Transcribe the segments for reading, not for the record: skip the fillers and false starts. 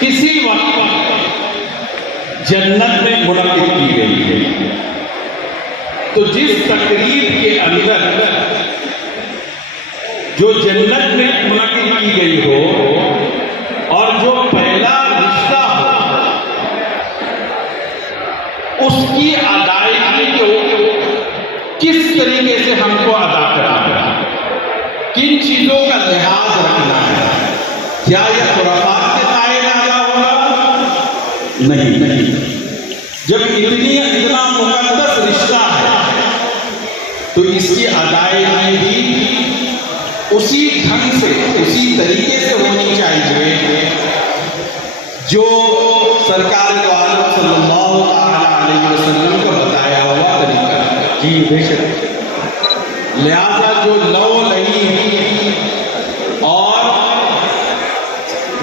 کسی وقت جنت میں منعقد کی گئی ہے. تو جس تقریب کے اندر جو جنت میں منعقد کی گئی ہو اور جو پہلا رشتہ ہو اس کی ادائیگی کو کس طریقے سے ہم کو ادا کرنا ہے، کن چیزوں کا لحاظ رکھنا ہے. کیا یہ خرافات کے قائل ادا ہوگا؟ نہیں. جب اتنا مقدس رشتہ ہے تو اس کی ادائیگی بھی اسی ڈھنگ سے اسی طریقے سے ہونی چاہیے جو سرکار دو عالم صلی اللہ علیہ وسلم کا بتایا ہوا طریقہ ہے. جی بے شک. لہذا جو لو لئی اور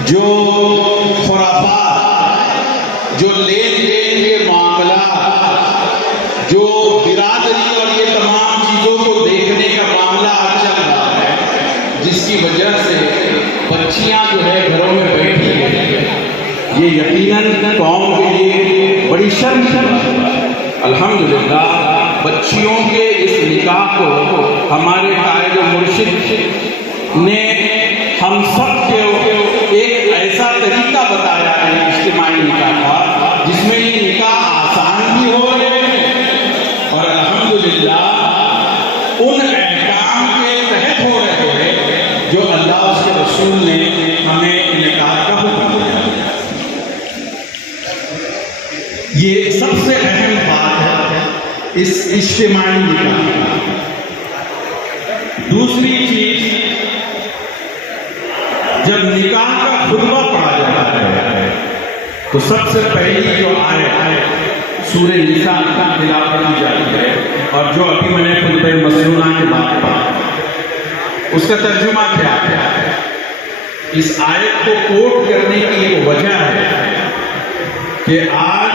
جو خرافات، جو لین دین کے معاملات، جو برادری اور یہ تمام چیزوں کو دیکھنے کا معاملہ آج چل رہا ہے، جس کی وجہ سے بچیاں جو ہے گھروں میں بیٹھی ہیں، یہ یقیناً قوم کے لیے بڑی شرم ہے. الحمدللہ بچیوں کے اس نکاح کو ہمارے قائد و مرشد نے ہم سب کو ایک ایسا طریقہ بتایا ہے اجتماعی نکاح کا جس میں یہ نکاح آسان بھی ہو رہے ہیں اور الحمدللہ ان احکام کے تحت ہو رہے ہیں جو اللہ اس کے رسول نے ہمیں نکاح کا حکم دیا. یہ سب سے اہم بات ہے اس اجتماعی نکاح. دوسری چیز، جب نکاح کا خطبہ پڑھا جاتا ہے تو سب سے پہلی جو آیت سورہ نساء کی تلاوت کی جاتی ہے اور جو ابھی میں نے خطبہ مسنونہ کے بعد پڑھا اس کا ترجمہ کیا ہے. اس آیت کو کوٹ کرنے کی ایک وجہ ہے کہ آج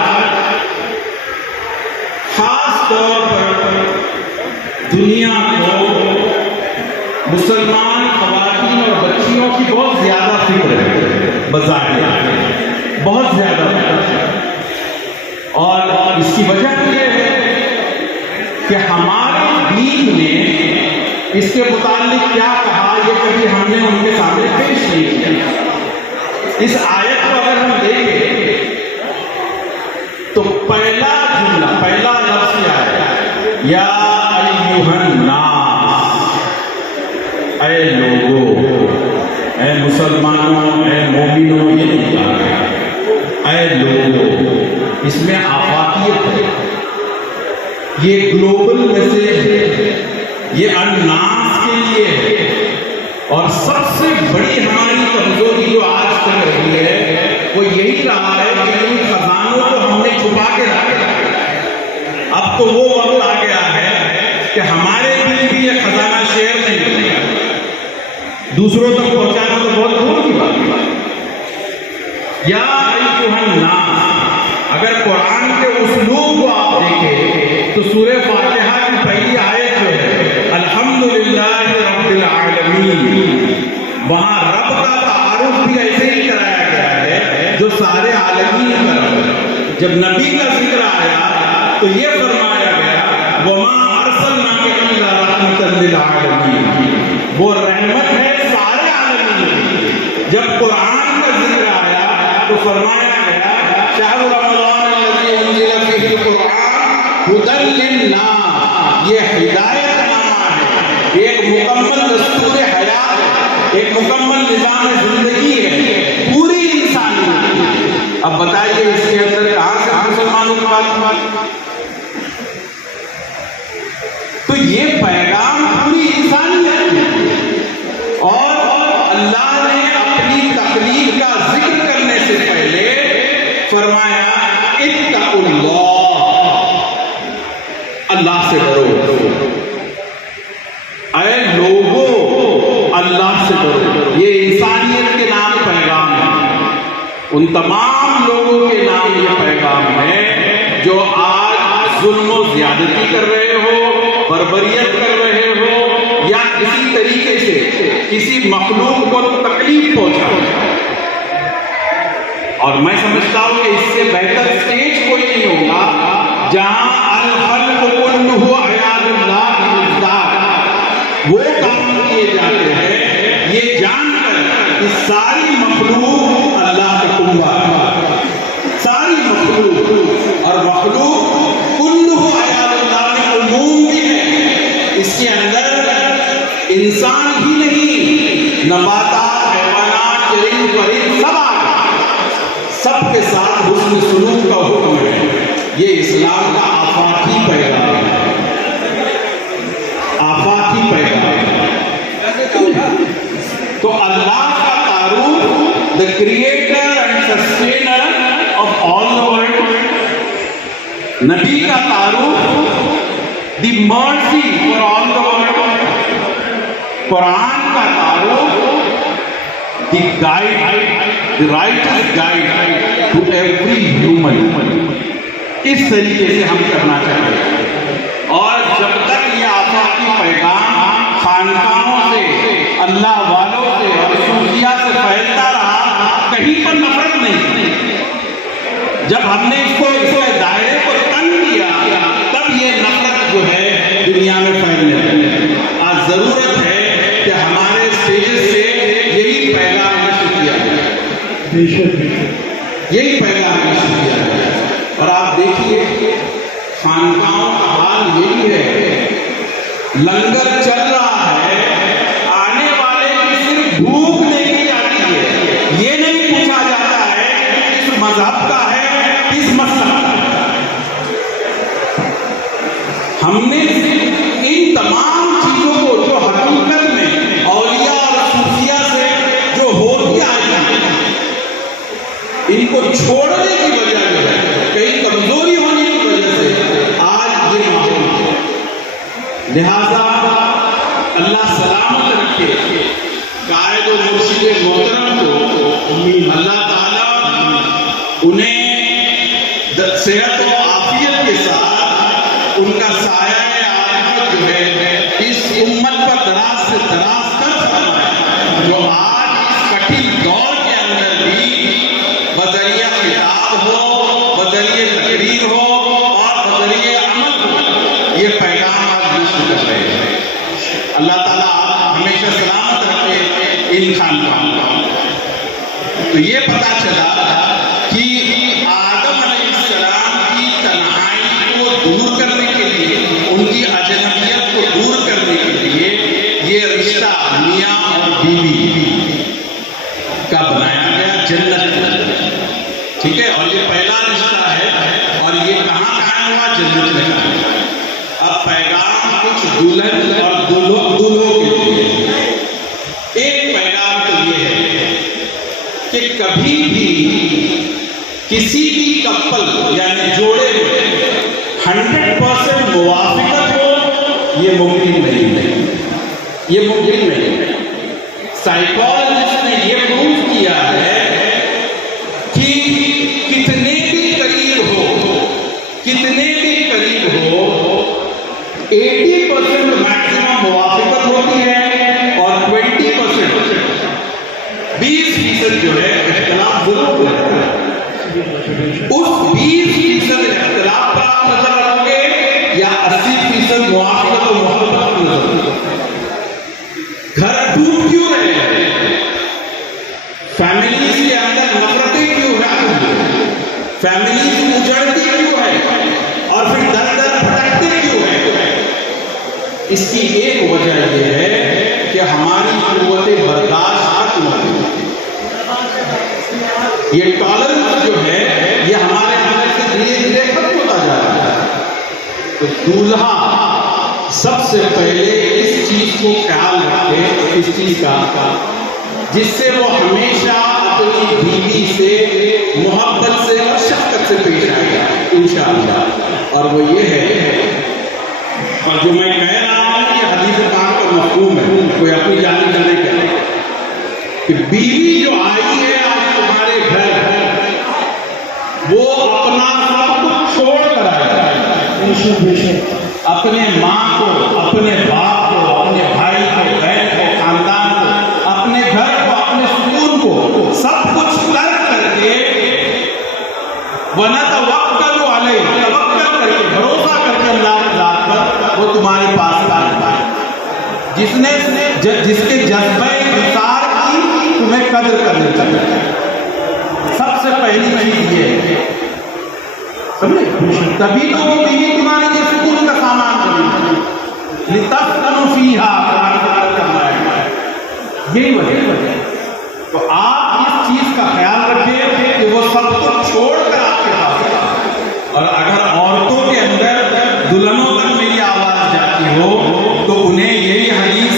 خاص طور پر دنیا کو مسلمان خواتین اور بچیوں کی بہت زیادہ فکر ہے، بظاہر بہت زیادہ فکر ہے. اور اس کی وجہ یہ ہے کہ ہمارے دین نے اس کے متعلق کیا کہا یہ کبھی ہم نے ان کے سامنے پیش نہیں کیا. اس آیت کو اگر ہم دیکھیں تو پہلا جملہ، پہلا لفظ کیا ہے؟ یا ایھا الناس، اے لوگوں، اے مسلمانوں، اے مومنوں. یہ نہیں کہا گیا اے لوگوں. اس میں آفاقیت ہے، یہ گلوبل میسج ہے، یہ الناس کے لیے ہے. اور سب سے بڑی ہماری کمزوری جو آج تک رہی ہے وہ یہی رہا ہے کہ ان خزانوں کو ہم نے چھپا کے رکھا. اب تو وہ وقت آ گیا ہے کہ ہمارے دل بھی یہ خزانہ شیئر نہیں کرے گا، دوسروں تک پہنچانا تو بہت دور کی بات ہے. یا ایھا الناس، اگر قرآن کے اسلوب کو آپ دیکھیں تو سورہ فاتحہ کی پہلی آیت جو ہے الحمدللہ رب العالمین، وہاں رب کا تعارف بھی ایسے ہی کرایا گیا ہے جو سارے عالمین کا رب ہے. جب نبی کا ذکر آیا تو یہ فرمایا گیا وما ارسلناک الا رحمۃ للعالمین، وہ رحمت ہے سارے عالمین. جب قرآن کا ذکر آیا تو فرمایا گیا شہر رمضان الذی انزل فیہ القرآن ھدی للناس، یہ ہدایت نامہ ہے، ایک مکمل دستور حیات ہے، ایک مکمل نظام زندگی ہے پوری انسانیت. اب بتائیے اس کے اندر کہاں سے مسلمانوں کی بات؟ تو یہ پیغام پوری انسانیت ہے. اور اللہ نے اپنی تخلیق کا ذکر کرنے سے پہلے فرمایا اتقوا اللہ، اللہ سے ڈرو. اے لوگوں اللہ سے ڈرو. یہ انسانیت کے نام پیغام ہے، ان تمام لوگوں کے نام یہ پیغام ہے جو آج ظلم و زیادتی کر رہے ہو، بربریت کر رہے ہو، یا کسی طریقے سے کسی مخلوق کو تکلیف پہنچا. اور میں سمجھتا ہوں کہ اس سے بہتر اسٹیج کوئی نہیں ہوگا جہاں الخلق کلہ عیاذ باللہ مزداد وہ کام کیے جاتے ہیں یہ جان کر کہ ساری مخلوق اللہ کا کنبہ ہے، ساری مخلوق، اور مخلوق کلہ عیاذ باللہ میں عموم بھی ہے، اس کے اندر انسان ہی نہیں، نباتات، حیوانات، چرند پرند سب آ گئے، سب کے ساتھ حسن سلوک کا حکم ہے۔ یہ اسلام کا آفاقی پیغام ہے، آفاقی پیغام ہے۔ تو اللہ کا تعارف، the creator and sustainer of all the world، نبی کا تعارف، the mercy for all the world، قرآن کا تعارف، the guide، the righteous guide to every human، اس طریقے سے ہم کرنا چاہیے۔ اور جب تک یہ آفاقی پیغام خانقاہوں سے، اللہ والوں سے اور صوفیہ سے پھیلتا رہا، کہیں پر نفرت نہیں۔ جب ہم نے اس کے دائرے کو تنگ کیا تب یہ نفرت جو ہے دنیا میں پھیلنے لگی۔ آج ضرورت ہے کہ ہمارے اسٹیجز سے یہی پیغام نشر کیا جائے، یہی پیغام نشر کیا جائے۔ اور آپ دیکھیے خانقاہوں کا حال یہی ہے، لنگر چل رہا ہے، آنے والے کی صرف بھوک نہیں جاتی ہے، یہ نہیں پوچھا جاتا ہے کہ کس مذہب کا ہے، کس مسلک کا ہے۔ ہم نے ان تمام چیزوں کو جو حقیقت میں اولیاء اور صوفیہ سے جو ہوتی آئی ہیں، ان کو چھوڑنے کی وجہ جو ہے، کئی کمزوری ہونے کی وجہ سے آج یہ ماحول ہے۔ لہذا اللہ سلامت رکھے قائد و مرشد محترم کو، اللہ تعالیٰ انہیں صحت و عافیت کے ساتھ ان کا سایہ عافیت جو ہے اس امت پر دراز سے دراز کر فرمائے، جو آج اس کٹھن دور کے اندر بھی بذریعہ خطاب ہو، بذریعہ تقریر ہو اور بذریعہ عمل ہو، یہ پیغام آج نشر کر رہے ہیں۔ اللہ تعالیٰ ہمیشہ سلامت رکھے ان خاندانوں کو۔ تو یہ پتہ چلا کہ آدم علیہ السلام کی تنہائی کو دور کرنے کے لیے، ان کی اجنبیت کو دور کرنے کے لیے یہ رشتہ میاں اور بیوی کا بنایا گیا جنت میں، ٹھیک ہے؟ اور یہ پہلا رشتہ ہے، اور یہ کہاں قائم ہوا؟ جنت میں قائم ہوا۔ اب پیغام کچھ دلہن اور دلہوں کے لیے، ایک پیغام تو یہ ہے کہ کبھی بھی کسی بھی کپل یعنی جوڑے میں 100% موافقت ہو، یہ ممکن نہیں ہے، یہ ممکن نہیں ہے۔ سائیکالوجسٹ نے یہ پروف کیا ہے کہ کتنے بھی قریب ہو 80% میکسیمم موافقت ہوتی ہے، اور 20% 20% جو ہے اختلاف ضرور رہتا ہے۔ اس 20% اختلاف پر آپ نظر رکھو گے یا 80% موافقت و محبت پر نظر رکھو گے؟ گھر ٹوٹ کیوں رہے ہیں؟ فیملیز کے اندر نفرتیں کیوں ہیں؟ فیملیز اجڑتی کیوں ہے؟ اور پھر در در بھٹکتے کیوں ہیں؟ اس کی ایک وجہ یہ ہے کہ ہماری قوت برداشت ختم ہو گئی۔ یہ ٹالرنس جو ہے یہ ہمارے اندر سے دھیرے دھیرے ختم ہوتا جا رہا ہے۔ تو دولہا سب سے پہلے اس چیز کو خیال رکھے، اس چیز کا جس سے وہ ہمیشہ اپنی بیوی سے محبت سے اور شفقت سے پیش آئے گا انشاءاللہ۔ اور وہ یہ ہے، اور جو میں کہہ رہا ہوں یہ حدیث پاک کا مفہوم ہے، کوئی اپنی جانب سے نہیں کہے کہ بیوی جو آئی ہے آج تمہارے گھر، وہ اپنا سب کچھ چھوڑ کر آئے، اپنے ماں کو، اپنے باپ کو، اپنے بھائی کو، بہن کو، خاندان کو، اپنے گھر کو، اپنے سکون کو، سب کچھ ترک کر کے چاہیے. سب سے پہلی چیز یہ ہے، سمجھے، تبھی تو وہ بیوی تمہارے لیے سکون کا سامان بنی. لِتَسْكُنُوا فِيهَا، یہی وجہ ہے. تو آپ اس چیز کا خیال رکھیں کہ وہ سب کچھ چھوڑ کر آپ کے پاس آئے. اور اگر عورتوں کے اندر دلہنوں تک میری آواز جاتی ہو تو انہیں یہی حدیث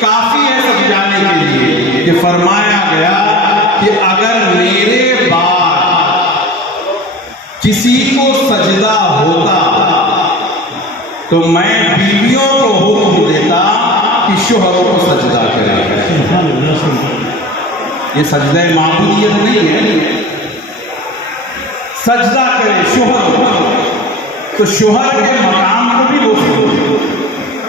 کافی ہے سمجھانے کے لیے کہ فرمایا گیا کہ اگر میرے بعد کسی کو سجدہ ہوتا تو میں بیویوں کو حکم دیتا کہ شوہروں کو سجدہ کرے. یہ سجدہ معبودیت نہیں ہے، سجدہ کرے شوہر. تو شوہر کے مقام کو بھی وہ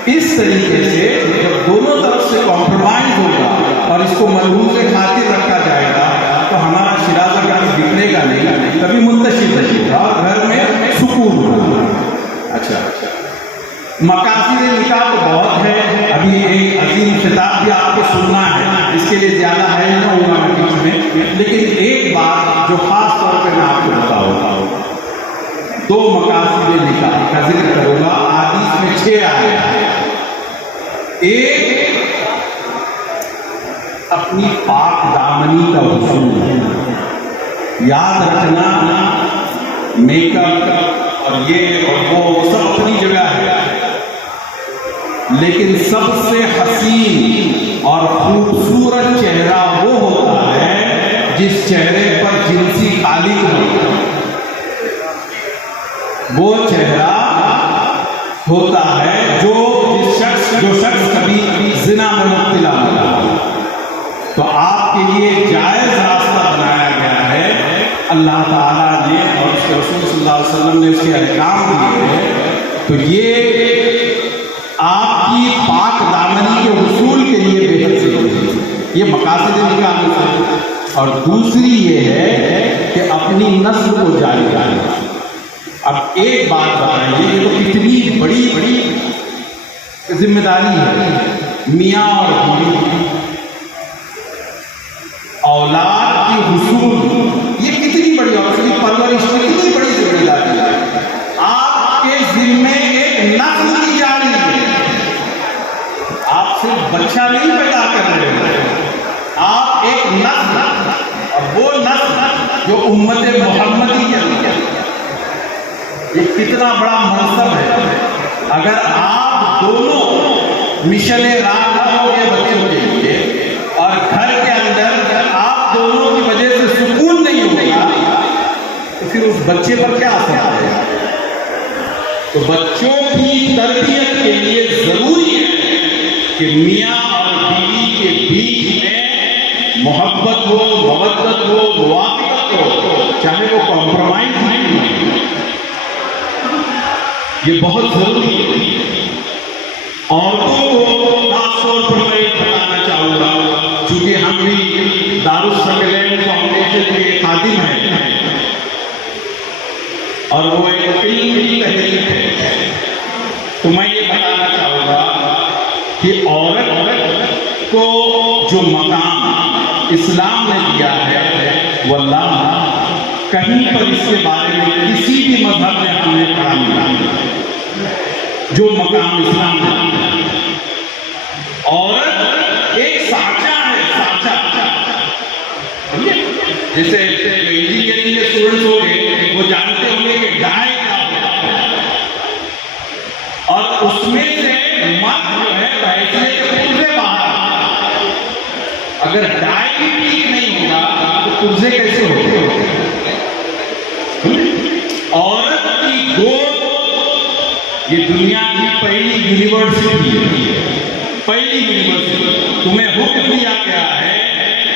اس طریقے سے جب دونوں طرف سے کمپرومائز ہوگا اور اس کو ملحوظ خاطر رکھا جائے گا تو ہمارا شرازہ کبھی بگڑے گا نہیں، کبھی منتشر رہے گا اور گھر میں سکون ہوگا. اچھا، مقاصد نکاح تو بہت ہے. ابھی ایک عظیم خطاب بھی آپ کو سننا ہے، اس کے لیے زیادہ ہے نہ ہوگا بیچ میں. لیکن ایک بات جو خاص طور پہ میں آپ کو بتاؤں، 2 مقاصد نکاح کا ذکر کروں گا. حدیث میں 6 آئے ہیں. ایک اپنی پاک دامنی کا حصول. یاد رکھنا میک اپ اور یہ اور وہ سب اپنی جگہ ہے، لیکن سب سے حسین اور خوبصورت چہرہ وہ ہوتا ہے جس چہرے پر جنسی خالق ہو. وہ چہرہ ہوتا ہے جو شخص کبھی زنا میں مبتلا ہوتا. تو آپ کے لیے جائز راستہ بنایا گیا ہے اللہ تعالیٰ نے اور اس کے رسول صلی اللہ علیہ وسلم نے اس کے احکام دیے ہیں. تو یہ آپ کی پاک دامنی کے حصول کے لیے بہت ضروری ہے. یہ مقاصد نکاح میں سے. اور دوسری یہ ہے کہ اپنی نسل کو جاری رکھنا. اب ایک بات بتائیے، یہ تو کتنی بڑی ذمہ داری ہے. میاں اور بیوی، اولاد کی حصول، یہ کتنی بڑی، اور اس کی پرورش میں کتنی بڑی ذمہ داری ہے. آپ کے ذمے ایک نسل کی جاری ہے. آپ صرف بچہ نہیں پیدا کر رہے ہیں، آپ ایک نسل، اور وہ نسل جو امت محمدی ہے. یہ کتنا بڑا منصب ہے. اگر آپ دونوں مشن راہ ہو گے بچوں کے لیے اور گھر کے اندر آپ دونوں کی وجہ سے سکون نہیں ہوگا تو پھر اس بچے پر کیا اثر آئے گا. تو بچوں کی تربیت کے لیے ضروری ہے کہ میاں اور بیوی کے بیچ میں محبت ہو، مودت ہو، موافقت ہو، چاہے وہ کمپرومائز نہیں ہو. یہ بہت ضروری ہے. عورتوں کو خاص طور پر میں بتانا چاہوں گا، چونکہ ہم بھی دارالسکلین فاؤنڈیشن کے خادم ہیں اور وہ ایک علم کی تحریک ہے. تو میں یہ بتانا چاہوں گا کہ عورت کو جو مقام اسلام نے دیا ہے واللہ کہیں پر اس کے بارے میں کسی بھی مذہب میں ہم نے پڑھا نہیں. جو مقام اسلام نے عورت ایک سانچہ ہے، سانچہ. جیسے انجینئرنگ کے اسٹوڈنٹس ہو گئے وہ جانتے ہوں گے کہ ڈائی کیا ہوتا ہے، اور اس میں سے مرد جو ہے بحیثیت کے پرزے باہر. اگر ڈائی ٹھیک نہیں ہوگا تو پرزے کیسے ہوتے ہیں؟ عورت کی گود یہ دنیا کی پہلی یونیورسٹی ہے. پہلی یونیورسٹی تمہیں حکم دیا گیا ہے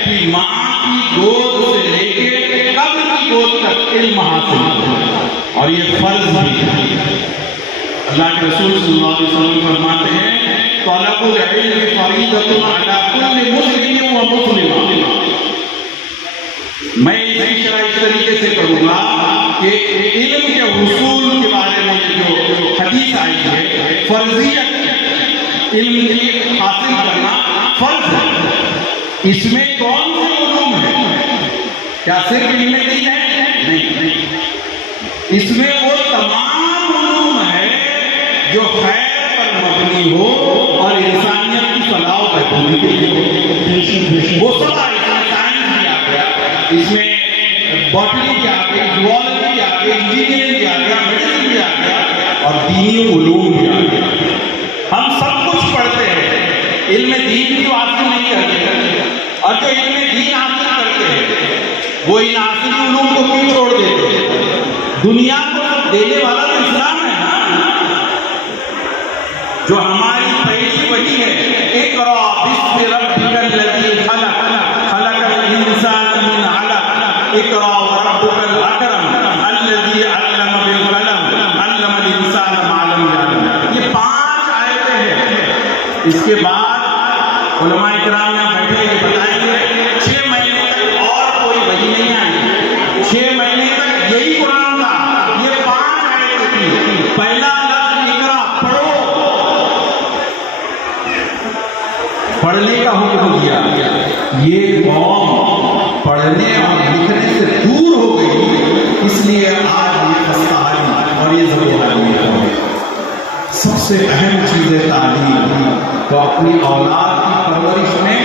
کہ ماں کی گود سے لے کے قبر کی گود تک علم حاصل کرو، اور یہ فرض بھی ہے. اللہ کے رسول صلی اللہ علیہ وسلم فرماتے ہیں طلب العلم فریضۃ علی کل مسلم و مسلمہ. میں اس کی شرح اس طریقے سے کروں گا کہ علم کے حصول کے بارے میں جو حدیث آئی ہے، فرضیت علم کی حاصل کرنا فرض ہے. اس میں کون سے علوم ہیں؟ کیا صرف علم دین ہے؟ نہیں، اس میں وہ تمام علوم ہے جو خیر پر مبنی ہو اور انسانیت کی فلاح و بہبود کے لیے ہو۔ وہ سب سائنس بھی آ گیا، اس میں باٹنی بھی آ گئی، زوالوجی بھی آ گئی، انجینئرنگ بھی آ گیا، میڈیسن بھی آ گیا اور دینی علوم بھی آ گیا۔ ہم سب کچھ پڑھتے ہیں، علم دین بھی حاصل نہیں کرتے، اور جو علم دین حاصل کرتے ہیں وہ ان حاصل علوم کو کیوں چھوڑ دیتے ہیں؟ دنیا کو دینے والا تو اسلام ہے نا، جو ہماری پہلی وحی ہے، اقرا بسم ربک الذی خلق، خلق الانسان من علق، اقرا وربک الاکرم الذی علم بالقلم، علم الانسان ما لم یعلم۔ یہ 5 آیتیں ہیں۔ اس کے بعد علماء کرام یہاں بیٹھے ہیں، بتائیں گے 6 مہینے تک اور کوئی وحی نہیں آئی، 6 مہینے تک یہی قرآن تھا، یہ 5 آیتیں تھی۔ پہلا لفظ اقرا، پڑھو، پڑھنے کا حکم دیا۔ یہ قوم پڑھنے اور لکھنے سے دور ہو گئی، اس لیے آج یہ خستہ اور یہ ذمہ ہے۔ سب سے اہم چیز ہے تعلیم، تو اپنی اولاد کی پرورش میں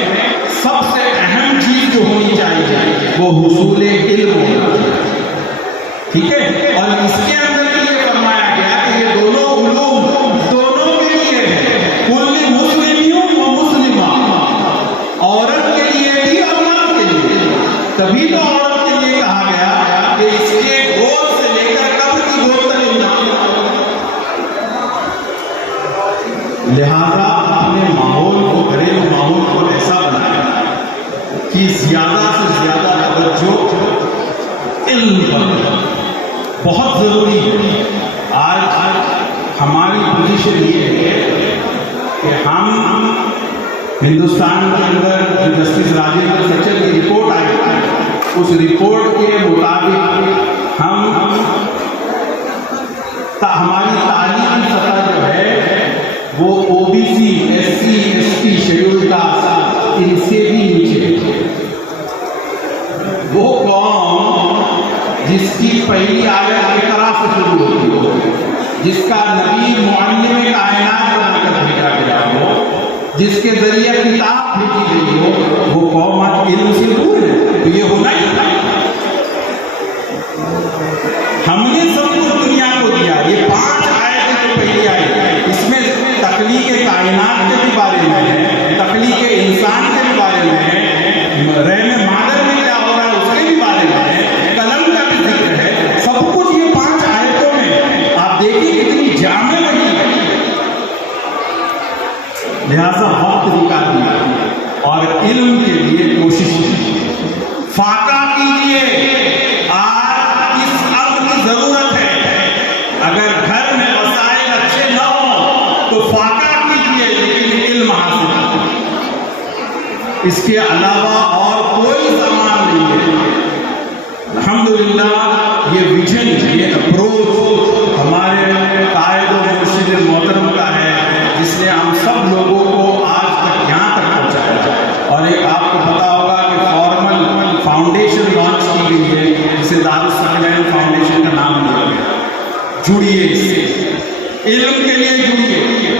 سب سے اہم چیز جو ہونی چاہیے وہ حصول علم ہونا چاہیے، ٹھیک ہے؟ اور اس کے اندر یہ فرمایا گیا کہ یہ دونوں علوم دونوں کے لیے ہے، کل مسلم و مسلمہ، عورت کے لیے بھی اور مرد کے لیے۔ تبھی تو عورت کے لیے کہا گیا کہ اس کے گود سے لے کر قبر کی گود تک لہذا اپنے ماحول کو، گھریلو ماحول کو ایسا بنایا کہ زیادہ سے زیادہ توجہ علم پر بہت ضروری ہے۔ آج ہماری پوزیشن یہ ہے کہ ہم ہندوستان کے اندر جو جسٹس راجندر سچر کی رپورٹ آئی، اس رپورٹ کے مطابق ہماری تعلیمی سطح جو ہے وہ O B C, S C, S T, schedule caste, ان سے بھی نیچے۔ وہ قوم جس کی پہلی آیت اقرا سے شروع ہوتی ہو، جس کا نبی معلم کائنات بنا کر بھیجا گیا ہو، جس کے ذریعے کتاب بھیجی گئی ہو، وہ قوم آج علم سے دور ہے۔ تو یہ ہونا ہی تھا۔ ہم نے سب کچھ دنیا کو دیا۔ یہ 5 آیتیں جو پہلی آئی، اس میں تخلیق کائنات کے بھی بارے میں ہے، تخلیق انسان کے بھی بارے میں ہے، رحم مادر میں کیا ہو رہا ہے اس کے بھی بارے میں ہے، قلم کا بھی ذکر ہے، سب کچھ یہ 5 آیتوں میں۔ آپ دیکھیے کتنی جامع وحی ہے۔ لہذا وقت نکالیے اور علم کے لیے کوشش کیجیے، فاقہ کیجیے۔ آج اس امر کی ضرورت ہے۔ اگر گھر میں وسائل اچھے نہ ہوں تو فاقہ کیجیے، لیکن علم حاصل کیجیے۔ اس کے علاوہ اور کوئی سامان نہیں ہے۔ الحمدللہ یہ ویژن، یہ اپروچ ہمارے قائد و مرشد محترم کا ہے، جس نے ہم سب لوگوں کو آج تک یہاں تک پہنچایا۔ اور ایک آپ کو پتا ہوگا کہ فارمل فاؤنڈیشن لانچ کی گئی ہے، جسے دارالسلام فاؤنڈیشن کا نام دیا گیا۔ جڑیے اس سے، علم کے لیے جڑیے،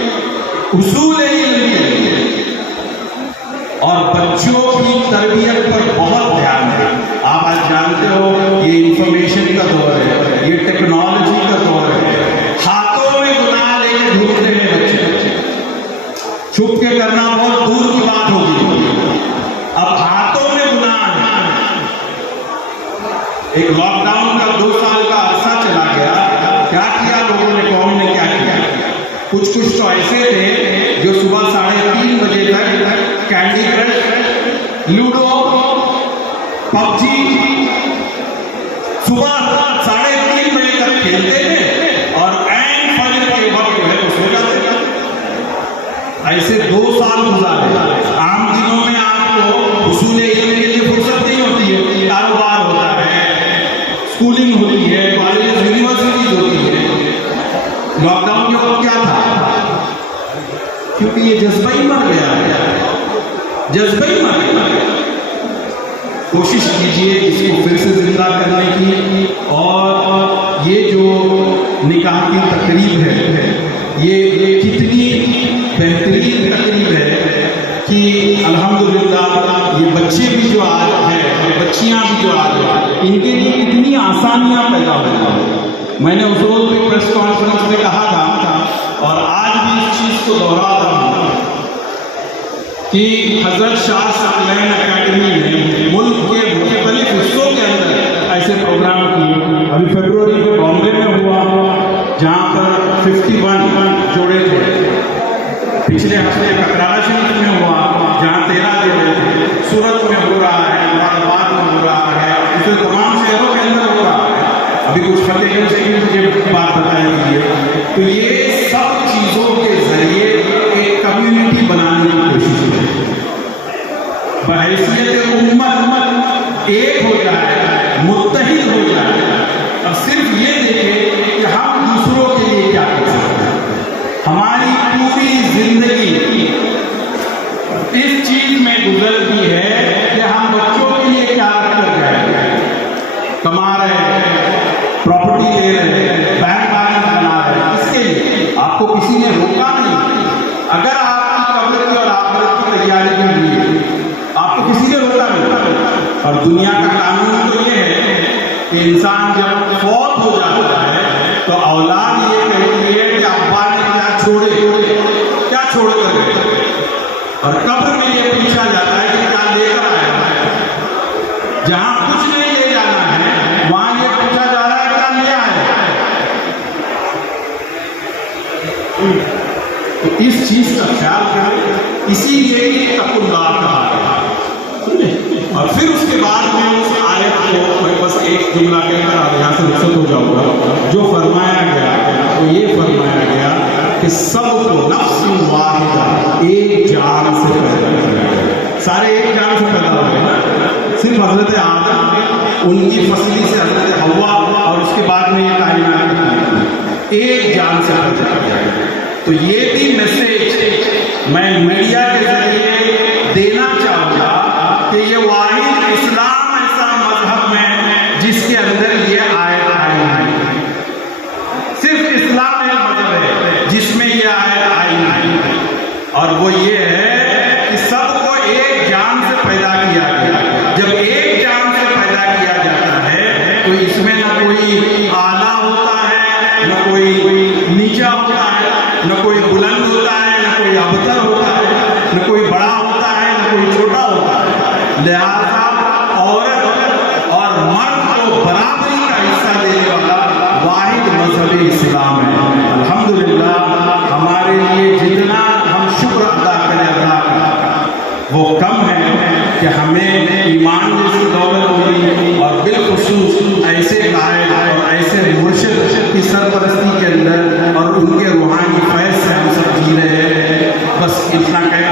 اصول علم کے لیے، اور بچوں کی تربیت پر بہت دھیان دیں۔ آپ آج جانتے ہو یہ انفارمیشن کا دور ہے، یہ ٹیکنالوجی کا دور ہے، ہاتھوں میں گناہ لے کے ڈھونڈتے ہیں بچے۔ چھپ کے کرنا بہت دور کی بات ہوگی، اب ہاتھوں میں گناہ ہے۔ ایک لاک ڈاؤن کا 2 سال کا عرصہ چلا گیا، کیا کیا لوگوں نے، قوم نے کیا کیا؟ کچھ تو ایسے تھے جو صبح 3:30 بجے تک کینڈی کرش، لوڈو، پب جی صبح 3:30 بجے تک کھیلتے تھے اور عین فجر کے وقت جو ہے وہ سو جاتے تھے۔ ایسے 2 سال گزارے۔ عام دنوں میں آپ کو حصول علم کے لیے فرصت نہیں ہوتی ہے، کاروبار ہوتا ہے، اسکولنگ ہوتی ہے، کالجز یونیورسٹیز ہوتی ہے۔ لاک ڈاؤن کے وقت کیا تھا؟ کیونکہ یہ جذبہ ہی مر گیا ہے، جذبہ ہی مر گیا۔ کوشش کیجیے اس کو پھر سے زندہ کرنے کی، اور یہ جو نکاح کی تقریب ہے یہ کتنی بہترین تقریب ہے کہ الحمدللہ یہ بچے بھی جو آج ہیں اور بچیاں بھی جو آج ہیں ان کے لیے کتنی آسانیاں پیدا ہوئی ہیں۔ میں نے اس روز بھی پریس کانفرنس میں کہا تھا اور آج بھی اس چیز کو دہراتا ہوں کہ حضرت شاہ ثقلین اکیڈمی نے ملک کے مختلف حصوں کے اندر ایسے پروگرام کیے۔ ابھی فیبروری میں بامبے میں ہوا جہاں پر 51 جوڑے تھے، پچھلے ہفتے ککرالا شریف میں ہوا جہاں 13 جوڑے تھے، سورت میں ہو رہا ہے، مراد آباد میں ہو رہا ہے، اسے تمام شہروں کے اندر ہو رہا ہے۔ ابھی کچھ فتح گنج سے مجھے بات بتائی گئی ہے۔ تو یہ سب چیزوں کے ذریعے ایک کمیونٹی بنانے کی کوشش ہے، بحیثیت امت ایک ہو جائے، متحد ہو جائے، اور صرف یہ دیکھیں کہ ہم دوسروں کے لیے کیا کر سکتے ہیں۔ ہماری پوری زندگی اس چیز میں گزرتی ہے کہ ہم بچوں کے لیے کیا کر رہے ہیں، کما رہے ہیں، پراپرٹی لے رہے ہیں، بینک بیلنس بنا رہے ہیں، اس کے لیے آپ کو کسی نے روکا نہیں۔ اگر آپ کی قبر کی اور آخرت کی تیاری کے لیے آپ کو کسی نے روکا نہیں۔ اور دنیا کا قانون تو یہ ہے کہ انسان جب فوت ہو جاتا ہے تو اولاد یہ کہتی ہے کہ ابا نے کیا چھوڑے، کیا چھوڑ کر گئے، اور قبر میں یہ پوچھا جاتا ہے کہ کیا لے کر آیا۔ جہاں کچھ نہیں لے جانا ہے وہاں یہ پوچھا جا رہا ہے کیا لے آیا۔ تو اس چیز کا خیال کریں، اسی لیے کہ اتقوا اللہ کہا گیا۔ اور پھر اس کے بعد میں اس آیت کو میں بس ایک جملہ کہہ کر یہاں سے رخصت ہو جاؤں گا۔ جو فرمایا گیا وہ یہ فرمایا گیا کہ سب کو نفس واحدہ، ایک جان سے پیدا کیا۔ سارے ایک جان سے پیدا ہوئے نا، صرف حضرت آدم، ان کی فصلی سے حضرت حوا، اور اس کے بعد میں یہ کائنات ایک جان سے پیدا کیا۔ تو یہ بھی میسیج میں میڈیا کے ذریعے دینا چاہوں گا کہ یہ واحد اسلام ایسا مذہب ہے جس کے اندر یہ آیت آئی ہے۔ صرف اسلام ایک مذہب ہے جس میں یہ آیت آئی ہے، اور وہ یہ ہے کہ سب کو ایک جان سے پیدا کیا گیا۔ جب ایک جان سے پیدا کیا جاتا ہے تو اس میں نہ کوئی اعلیٰ ہوتا ہے، نہ کوئی نیچا ہوتا ہے، نہ کوئی بلند ہوتا ہے، نہ کوئی ابتر ہوتا ہے، نہ کوئی بڑا ہوتا ہے، نہ کوئی چھوٹا ہوتا ہے۔ لہذا عورت اور مرد کو برابری کا حصہ دینے والا واحد مذہب اسلام ہے۔ الحمدللہ ہمارے لیے جتنا ہم شکر ادا کریں اللہ کا وہ کم ہے کہ ہمیں ایمان جیسی دولت ملی، اور بالخصوص ایسے قائد اور ایسے مرشد کی سرپرستی کے اندر اور ان کے روحانی فیض سے ہم سب جی رہے ہیں۔ بس اتنا کہہ